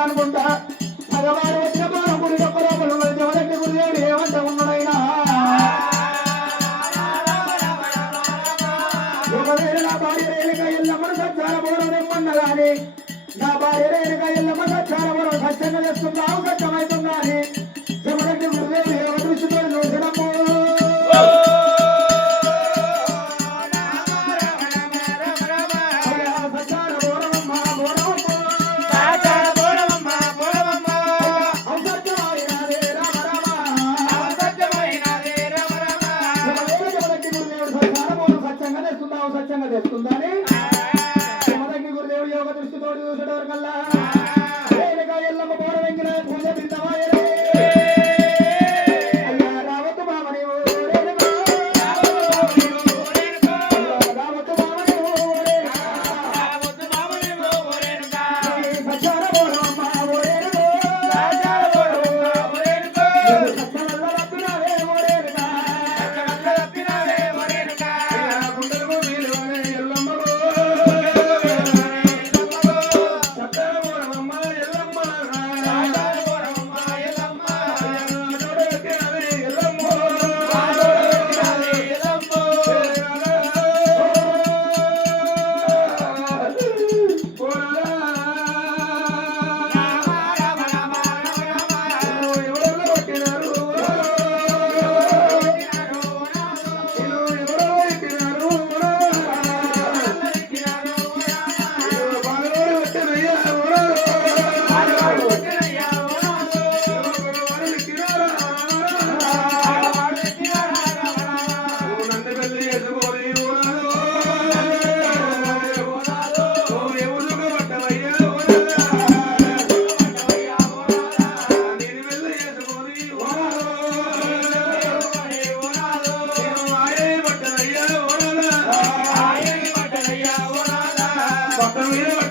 అనుకుంటా మగవాడు వచ్చిన మన గుడి యొక్క లోపల దేవుడంటే గురుదేవుడు ఏమంటా ఉన్నాడైనా ఒకవేళ నా భార్య రేణుక ఎల్లమ్మను సత్యాల బోరం తెమ్మన్నదాని నా భార్య రేణుక ఎల్లమ్మ సత్యాల బోరం సత్యంగా తెస్తున్నావు సత్యమవుతుందా అని దేవుడంటే గురుదేవుడు ఏమ దృష్టితో చూసినప్పుడు సత్యంగా తెస్తుందని గురుదేవుడు యోగ దృష్టితో చూసేటవరకల్లా ఎల్లమ్మ బోర వెంకిన పూజ బిందమాయరే అయ్యా రావద్దు మామని రావద్దు మామని సత్యాల బోరమ్మ ఓరేనుకో సత్యవల్ల రప్పినావే ఓరేనుకా Hallelujah.